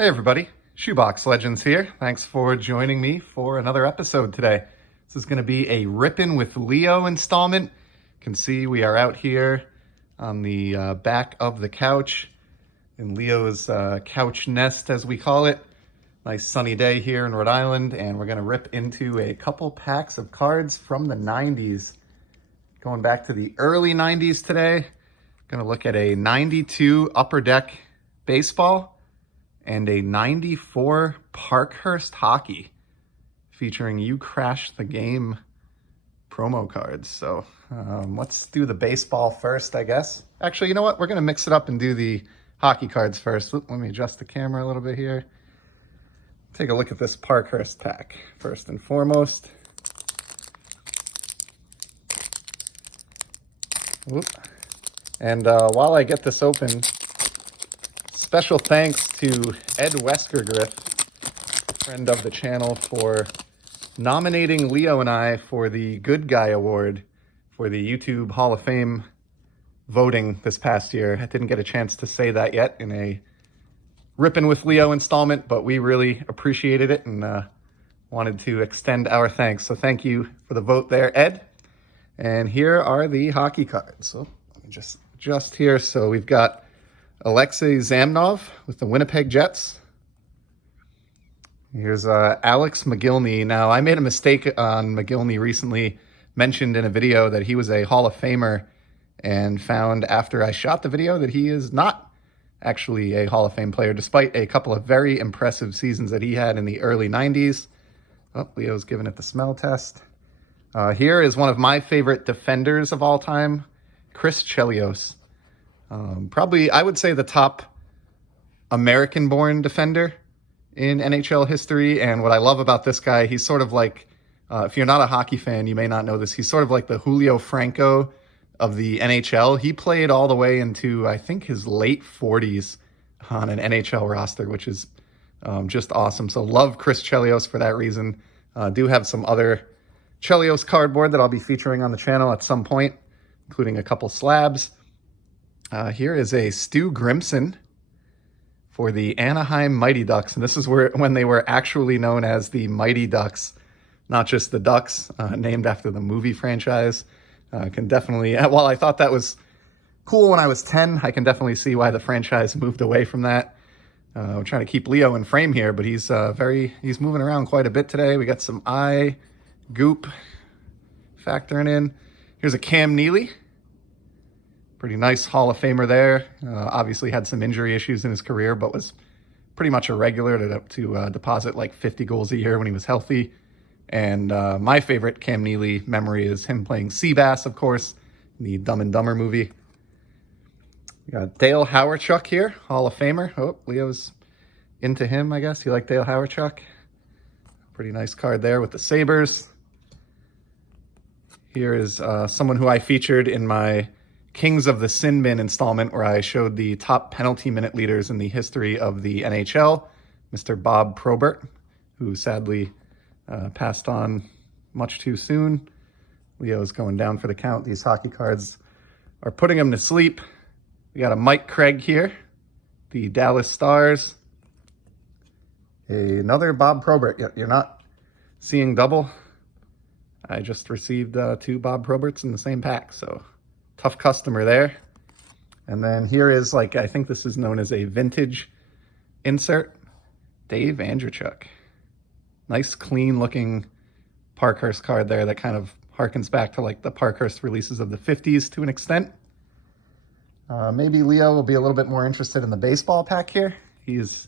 Hey everybody, Shoebox Legends here. Thanks for joining me for another episode today. This is going to be a Rippin' with Leo installment. You can see we are out here on the back of the couch in Leo's couch nest, as we call it. Nice sunny day here in Rhode Island, and we're going to rip into a couple packs of cards from the 90s. Going back to the early 90s today. Going to look at a 92 Upper Deck baseball and a 94 Parkhurst hockey featuring You Crash the Game promo cards. So let's do the baseball first, I guess. Actually, you know what? We're going to mix it up and do the hockey cards first. Let me adjust the camera a little bit here. Take a look at this Parkhurst pack first and foremost. Oop. And while I get this open, special thanks to Ed Weskergriff, friend of the channel, for nominating Leo and I for the Good Guy Award for the YouTube Hall of Fame voting this past year. I didn't get a chance to say that yet in a Rippin' with Leo installment, but we really appreciated it and wanted to extend our thanks. So thank you for the vote there, Ed. And here are the hockey cards. So let me just here. So we've got Alexei Zamnov with the Winnipeg Jets. Here's Alex McGillney. Now, I made a mistake on McGillney recently, mentioned in a video that he was a Hall of Famer, and found after I shot the video that he is not actually a Hall of Fame player, despite a couple of very impressive seasons that he had in the early 90s. Oh, Leo's giving it the smell test. Here is one of my favorite defenders of all time, Chris Celios. Probably, I would say, the top American-born defender in NHL history. And what I love about this guy, he's sort of like, if you're not a hockey fan, you may not know this, he's sort of like the Julio Franco of the NHL. He played all the way into, I think, his late 40s on an NHL roster, which is just awesome. So love Chris Celios for that reason. Do have some other Celios cardboard that I'll be featuring on the channel at some point, including a couple slabs. Here is a Stu Grimson for the Anaheim Mighty Ducks. And this is when they were actually known as the Mighty Ducks, not just the Ducks, named after the movie franchise. Can definitely, while I thought that was cool when I was 10, I can definitely see why the franchise moved away from that. We're trying to keep Leo in frame here, but he's moving around quite a bit today. We got some eye goop factoring in. Here's a Cam Neely. Pretty nice Hall of Famer there. Obviously had some injury issues in his career, but was pretty much a regular to deposit like 50 goals a year when he was healthy. And my favorite Cam Neely memory is him playing Seabass, of course, in the Dumb and Dumber movie. We got Dale Hawerchuk here, Hall of Famer. Oh, Leo's into him, I guess. You like Dale Hawerchuk? Pretty nice card there with the Sabres. Here is someone who I featured in my Kings of the Sin Bin installment, where I showed the top penalty minute leaders in the history of the NHL, Mr. Bob Probert, who sadly passed on much too soon. Leo's going down for the count. These hockey cards are putting him to sleep. We got a Mike Craig here, the Dallas Stars. Another Bob Probert. You're not seeing double. I just received 2 Bob Proberts in the same pack, so tough customer there. And then here is, like, I think this is known as a vintage insert, Dave Andreychuk. Nice, clean-looking Parkhurst card there that kind of harkens back to, like, the Parkhurst releases of the 50s to an extent. Maybe Leo will be a little bit more interested in the baseball pack here. He's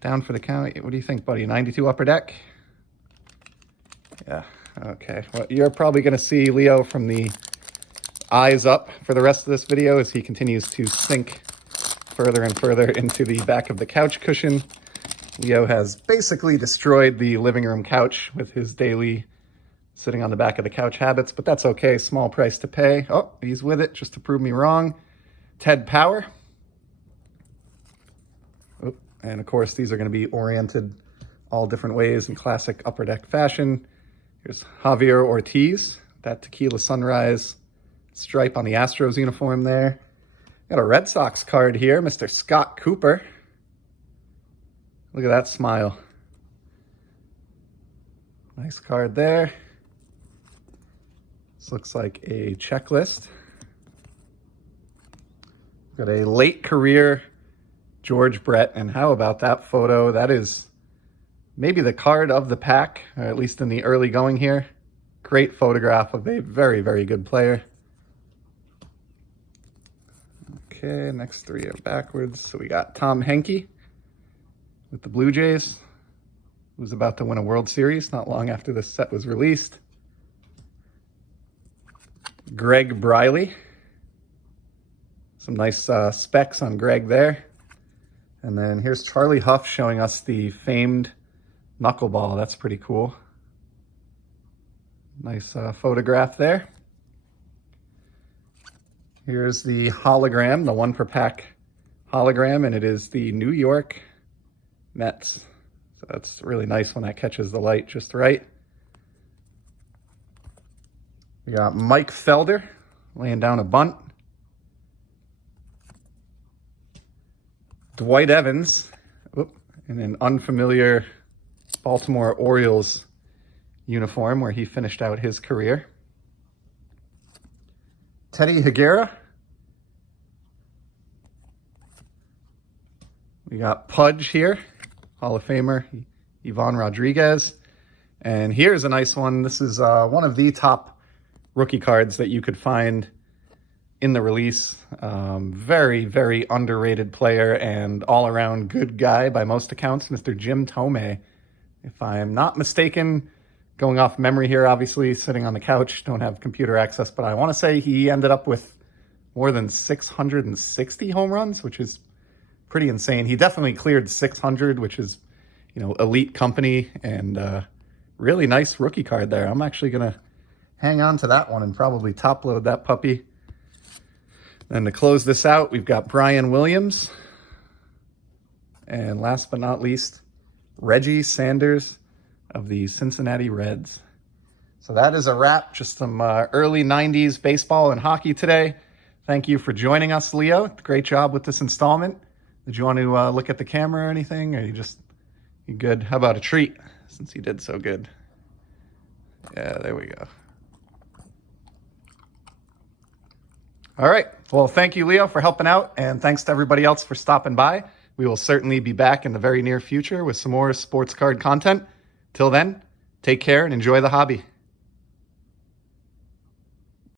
down for the count. What do you think, buddy? 92 Upper Deck? Yeah, okay. Well, you're probably going to see Leo from the eyes up for the rest of this video as he continues to sink further and further into the back of the couch cushion. Leo has basically destroyed the living room couch with his daily sitting on the back of the couch habits, but that's okay. Small price to pay. Oh, he's with it just to prove me wrong. Ted Power. Oh, and of course, these are going to be oriented all different ways in classic Upper Deck fashion. Here's Javier Ortiz, that Tequila Sunrise stripe on the Astros uniform there. Got a Red Sox card here, Mr. Scott Cooper. Look at that smile. Nice card there. This looks like a checklist. Got a late career George Brett, and how about that photo? That is maybe the card of the pack, or at least in the early going here. Great photograph of a very, very good player. Okay, next three are backwards. So we got Tom Henke with the Blue Jays, who was about to win a World Series not long after this set was released. Greg Briley. Some nice specs on Greg there. And then here's Charlie Huff showing us the famed knuckleball. That's pretty cool. Nice photograph there. Here's the hologram, the one per pack hologram, and it is the New York Mets. So that's really nice when that catches the light just right. We got Mike Felder laying down a bunt. Dwight Evans in an unfamiliar Baltimore Orioles uniform where he finished out his career. Teddy Higuera. We got Pudge here, Hall of Famer Ivan Rodriguez. And here's a nice one. This is one of the top rookie cards that you could find in the release. Very, very underrated player and all-around good guy by most accounts, Mr. Jim Thome. If I'm not mistaken, going off memory here, obviously, sitting on the couch, don't have computer access, but I want to say he ended up with more than 660 home runs, which is pretty insane. He definitely cleared 600, which is, you know, elite company, and really nice rookie card there. I'm actually going to hang on to that one and probably top load that puppy. And to close this out, we've got Brian Williams. And last but not least, Reggie Sanders of the Cincinnati Reds. So that is a wrap. Just some early 90s baseball and hockey today. Thank you for joining us, Leo. Great job with this installment. Did you want to look at the camera or anything? Or you good? How about a treat, since you did so good? Yeah, there we go. All right. Well, thank you, Leo, for helping out, and thanks to everybody else for stopping by. We will certainly be back in the very near future with some more sports card content. Till then, take care and enjoy the hobby.